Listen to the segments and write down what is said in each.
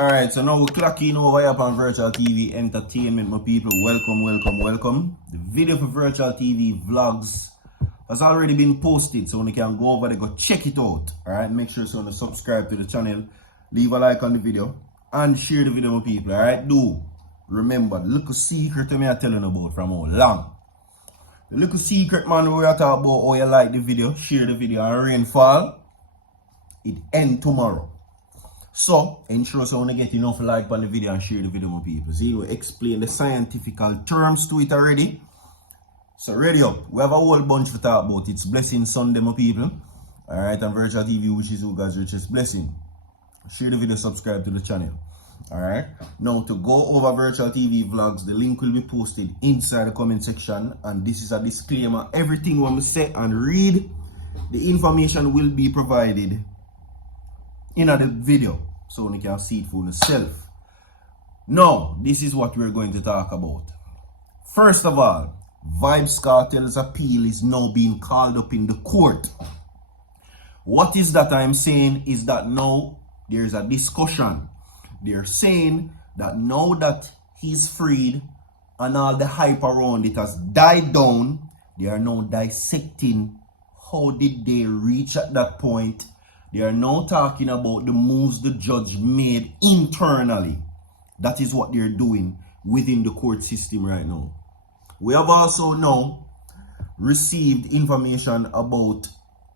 Alright, so now we're clocking over here on Virtual TV Entertainment, my people. Welcome. The video for Virtual TV Vlogs has already been posted, so you can go over there, go check it out. Alright, make sure you subscribe to the channel, leave a like on the video, and share the video, my people. Alright, do remember the little secret me I'm telling about from how long. The little secret, man, we are talking about how you like the video, share the video, and rainfall, it end tomorrow. So, ensure so you get enough like on the video and share the video, my people. See, we explain the scientific terms to it already. So, ready up. We have a whole bunch to talk about. It's Blessing Sunday, my people. Alright, and Virtual TV, which is you guys' richest blessing. Share the video, subscribe to the channel. Alright. Now, to go over Virtual TV Vlogs, the link will be posted inside the comment section. And this is a disclaimer. Everything we say and read, the information will be provided in the video, so you can see it for yourself. Now, this is what we're going to talk about. First of all, VYBZ Kartel's appeal is now being called up in the court. What is that I'm saying is that now there's a discussion. They're saying that now that he's freed and all the hype around it has died down, they are now dissecting how did they reach at that point. They are now talking about the moves the judge made internally. That is what they're doing within the court system right now. We have also now received information about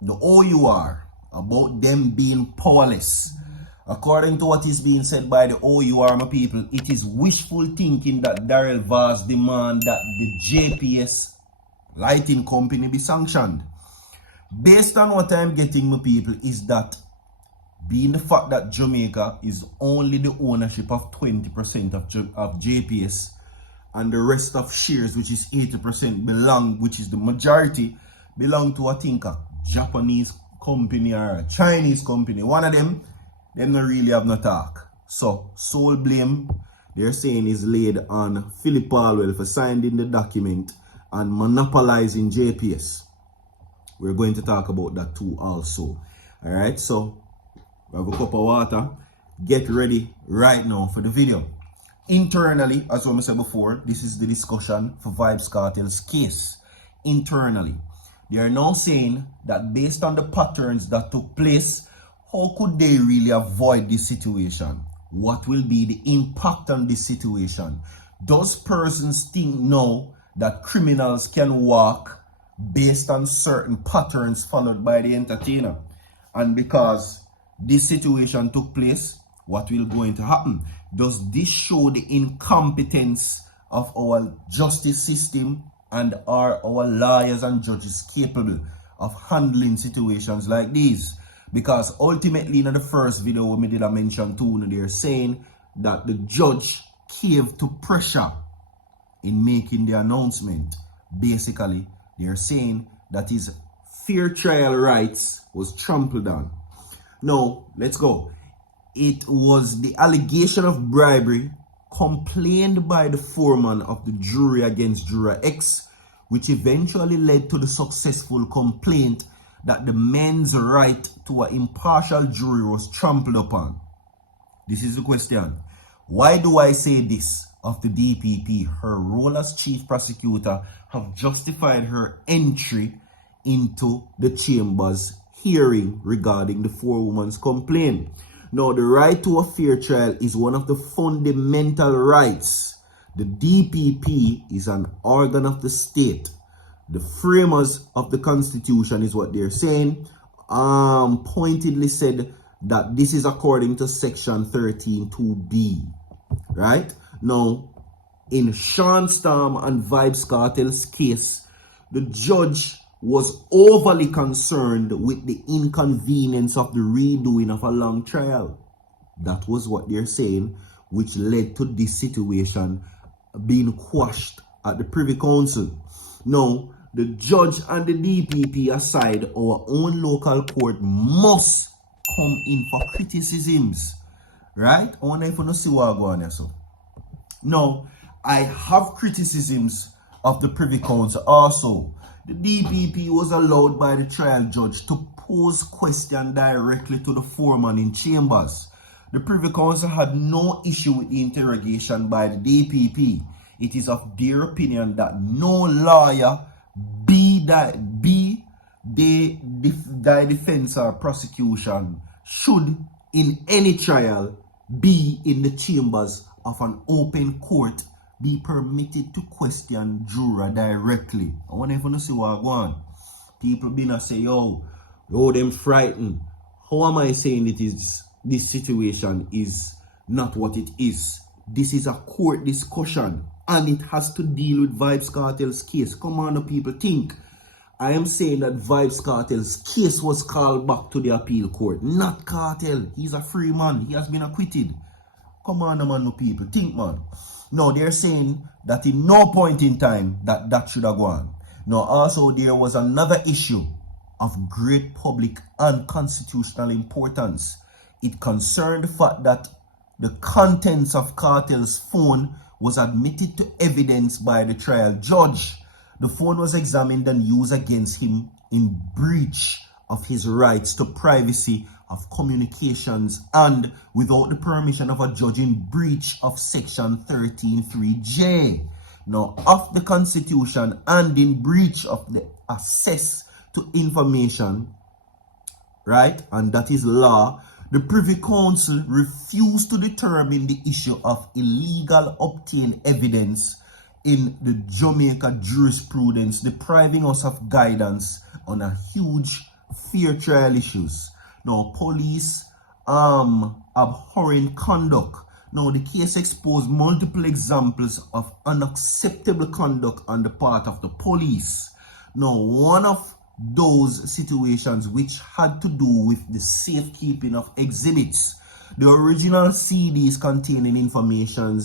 the OUR, about them being powerless. According to what is being said by the OUR, my people, it is wishful thinking that Darrell Vaz demand that the JPS lighting company be sanctioned. Based on what I'm getting, my people, is that being the fact that Jamaica is only the ownership of 20% of JPS and the rest of shares, which is 80% belong, which is the majority, belong to I think a Japanese company or a Chinese company. One of them don't really have no talk. So, sole blame, they're saying, is laid on Philip Alwell for signing the document and monopolizing JPS. We're going to talk about that too also. Alright, so we have a cup of water. Get ready right now for the video. Internally, as I said before, this is the discussion for VYBZ Kartel's case. Internally, they are now saying that based on the patterns that took place, how could they really avoid this situation? What will be the impact on this situation? Does persons think now that criminals can walk based on certain patterns followed by the entertainer? And because this situation took place, what will going to happen? Does this show the incompetence of our justice system, and are our lawyers and judges capable of handling situations like these? Because ultimately in the first video we did mention too, they're saying that the judge caved to pressure in making the announcement. Basically, they're saying that his fair trial rights was trampled on. Now, let's go. It was the allegation of bribery complained by the foreman of the jury against Juror X, which eventually led to the successful complaint that the men's right to an impartial jury was trampled upon. This is the question. Why do I say this of the DPP? Her role as chief prosecutor have justified her entry into the chamber's hearing regarding the forewoman's complaint. Now, the right to a fair trial is one of the fundamental rights. The DPP is an organ of the state. The framers of the Constitution is what they're saying. Pointedly said that this is according to Section 13(2)(b). Right? Now, in Sean Storm and VYBZ Kartel's case, the judge was overly concerned with the inconvenience of the redoing of a long trial. That was what they're saying, which led to this situation being quashed at the Privy Council. Now, the judge and the DPP aside, our own local court must come in for criticisms. Right? I wonder if you see what I'm going on. So, now, I have criticisms of the Privy Council also. The DPP was allowed by the trial judge to pose questions directly to the foreman in chambers. The Privy Council had no issue with the interrogation by the DPP. It is of their opinion that no lawyer, be the defense or prosecution, should in any trial be in the chambers of an open court, be permitted to question juror directly. I want everyone to see what I want. People been say, yo, them frightened. How am I saying this situation is not what it is? This is a court discussion and it has to deal with VYBZ Kartel's case. Come on, people, think. I am saying that VYBZ Kartel's case was called back to the appeal court, not Kartel. He's a free man. He has been acquitted. Come on, man, people, think, man. No, they're saying that in no point in time that should have gone. Now, also, there was another issue of great public and constitutional importance. It concerned the fact that the contents of Kartel's phone was admitted to evidence by the trial judge. The phone was examined and used against him in breach of his rights to privacy of communications and without the permission of a judge in breach of section 13(3)(j). Now, of the Constitution and in breach of the access to information, right, and that is law, the Privy Council refused to determine the issue of illegal obtained evidence in the Jamaica jurisprudence, depriving us of guidance on a huge fair trial issues. Now, police abhorrent conduct. Now, the case exposed multiple examples of unacceptable conduct on the part of the police. Now, one of those situations which had to do with the safekeeping of exhibits. The original CDs containing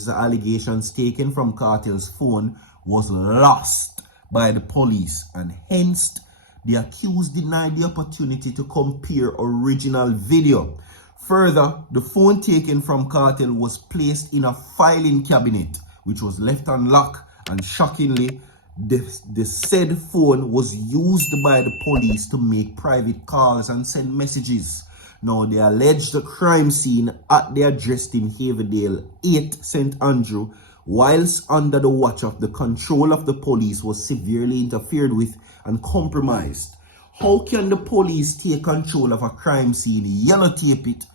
allegations taken from Kartel's phone was lost by the police, and hence the accused denied the opportunity to compare original video. Further, the phone taken from Kartel was placed in a filing cabinet which was left unlocked, and shockingly, the said phone was used by the police to make private calls and send messages. Now, the alleged crime scene at the address in Haverdale 8 St. Andrew, whilst under the watch of the control of the police, was severely interfered with and compromised. How can the police take control of a crime scene, yellow tape it,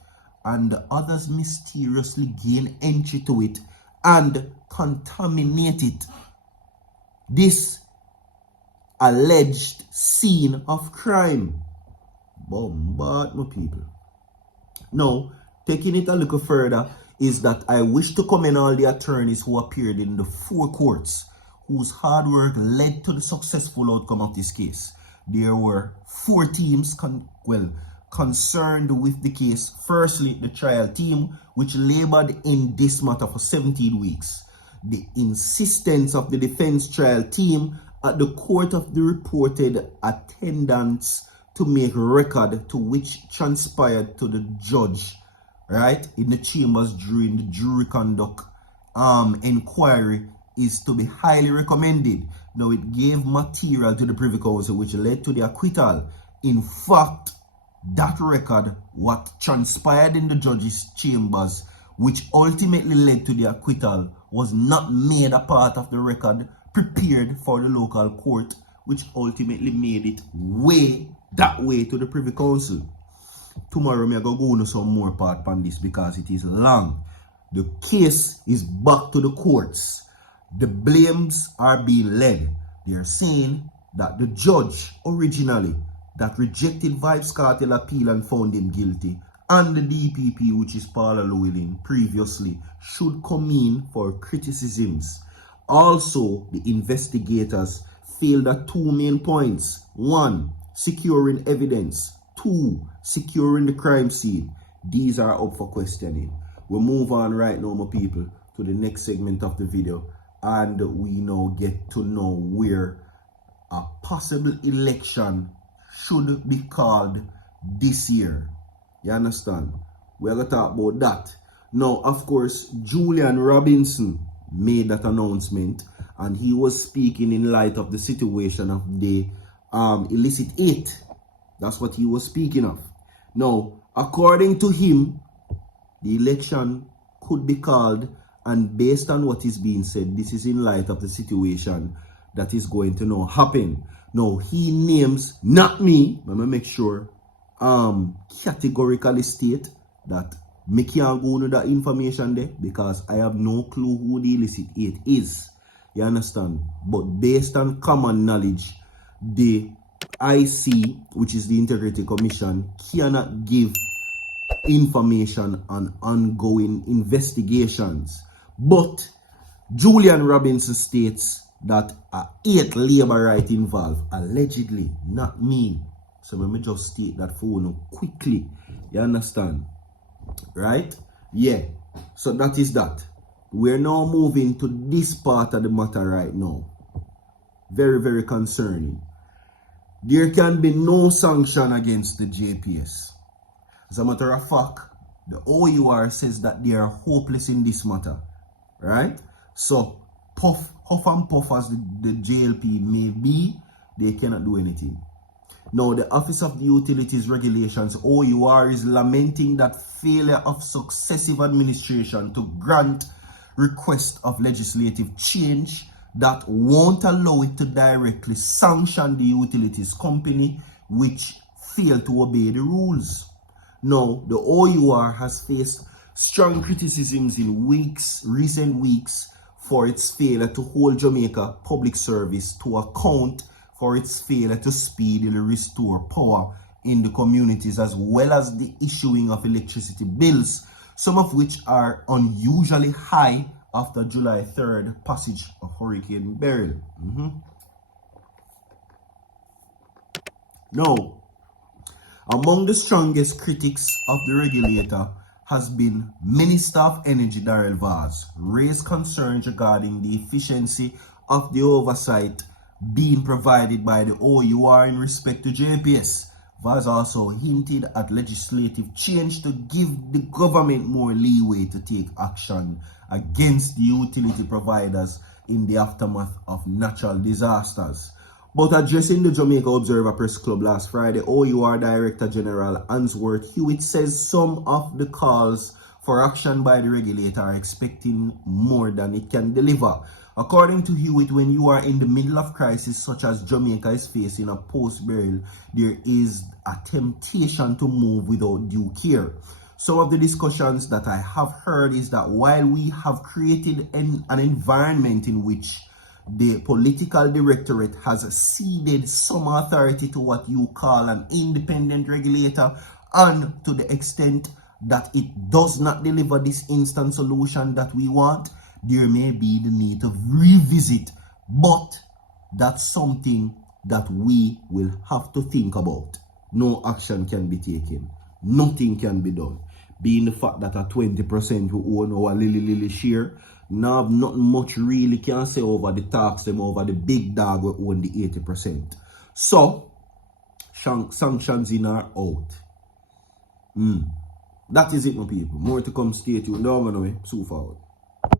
and others mysteriously gain entry to it and contaminate it? This alleged scene of crime. Bombard, my people. Now, taking it a little further, is that I wish to commend all the attorneys who appeared in the 4 courts, whose hard work led to the successful outcome of this case. There were 4 teams concerned with the case. Firstly, the trial team, which labored in this matter for 17 weeks. The insistence of the defense trial team at the court of the reported attendance to make record to which transpired to the judge, right, in the chambers during the jury conduct inquiry is to be highly recommended. Now, it gave material to the Privy Council which led to the acquittal. In fact, that record, what transpired in the judge's chambers, which ultimately led to the acquittal, was not made a part of the record prepared for the local court, which ultimately made it that way to the Privy Council. Tomorrow, I'm going to go into some more part on this because it is long. The case is back to the courts. The blames are being led. They are saying that the judge originally that rejected VYBZ Kartel appeal and found him guilty, and the DPP, which is Paula Llewellyn, previously, should come in for criticisms. Also, the investigators failed at 2 main points. 1, securing evidence. 2, securing the crime scene. These are up for questioning. We'll move on right now, my people, to the next segment of the video, and we now get to know where a possible election should be called this year. You understand? We're going to talk about that. Now, of course, Julian Robinson made that announcement, and he was speaking in light of the situation of the illicit 8. That's what he was speaking of. Now, according to him, the election could be called, and based on what is being said, this is in light of the situation that is going to now happen. Now, he names, not me, let me make sure, categorically state that me can't go into that information there because I have no clue who the illicit 8 is. You understand? But based on common knowledge, the IC, which is the Integrity Commission, cannot give information on ongoing investigations. But Julian Robinson states that 8 labor right involved, allegedly, not me. So let me just state that for you quickly. You understand? Right? Yeah. So that is that. We're now moving to this part of the matter right now. Very, very concerning. There can be no sanction against the JPS. As a matter of fact, the OUR says that they are hopeless in this matter. Right? So, huff and puff as the JLP may be, they cannot do anything. Now, the Office of the Utilities Regulations, OUR, is lamenting that failure of successive administration to grant request of legislative change that won't allow it to directly sanction the utilities company which failed to obey the rules. Now, the OUR has faced strong criticisms in recent weeks for its failure to hold Jamaica Public Service to account for its failure to speedily restore power in the communities, as well as the issuing of electricity bills, some of which are unusually high after July 3rd passage of Hurricane Beryl. Now, among the strongest critics of the regulator has been Minister of Energy Darrell Vaz, raised concerns regarding the efficiency of the oversight being provided by the OUR in respect to JPS. Vaz also hinted at legislative change to give the government more leeway to take action against the utility providers in the aftermath of natural disasters. But addressing the Jamaica Observer Press Club last Friday, OUR Director General Answorth Hewitt says some of the calls for action by the regulator are expecting more than it can deliver. According to Hewitt, when you are in the middle of crisis such as Jamaica is facing a post-burial, there is a temptation to move without due care. Some of the discussions that I have heard is that while we have created an environment in which the political directorate has ceded some authority to what you call an independent regulator, and to the extent that it does not deliver this instant solution that we want, there may be the need to revisit. But that's something that we will have to think about. No action can be taken. Nothing can be done. Being the fact that at 20% we own our Lily share, now have nothing much really can say over the tax them over the big dog we own the 80%. So, sanctions in or out. That is it, my people. More to come, stay tuned. Don't go away. So forward.